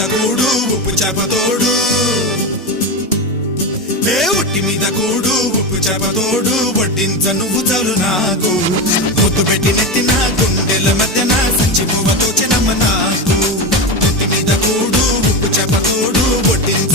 మీద కూడు ఉప్పు చేపతోడు ఒట్టి మీద కూడు ఉప్పు చేపతోడు వడ్డించ నువ్వు చాలు నాకు ముద్దు పెట్టి నెత్తిన గుండెల మధ్యన సంచిపోవతో చెనమ్మ నాకు ఒట్టి మీద కూడు ఉప్పు చేపతోడు వడ్డించ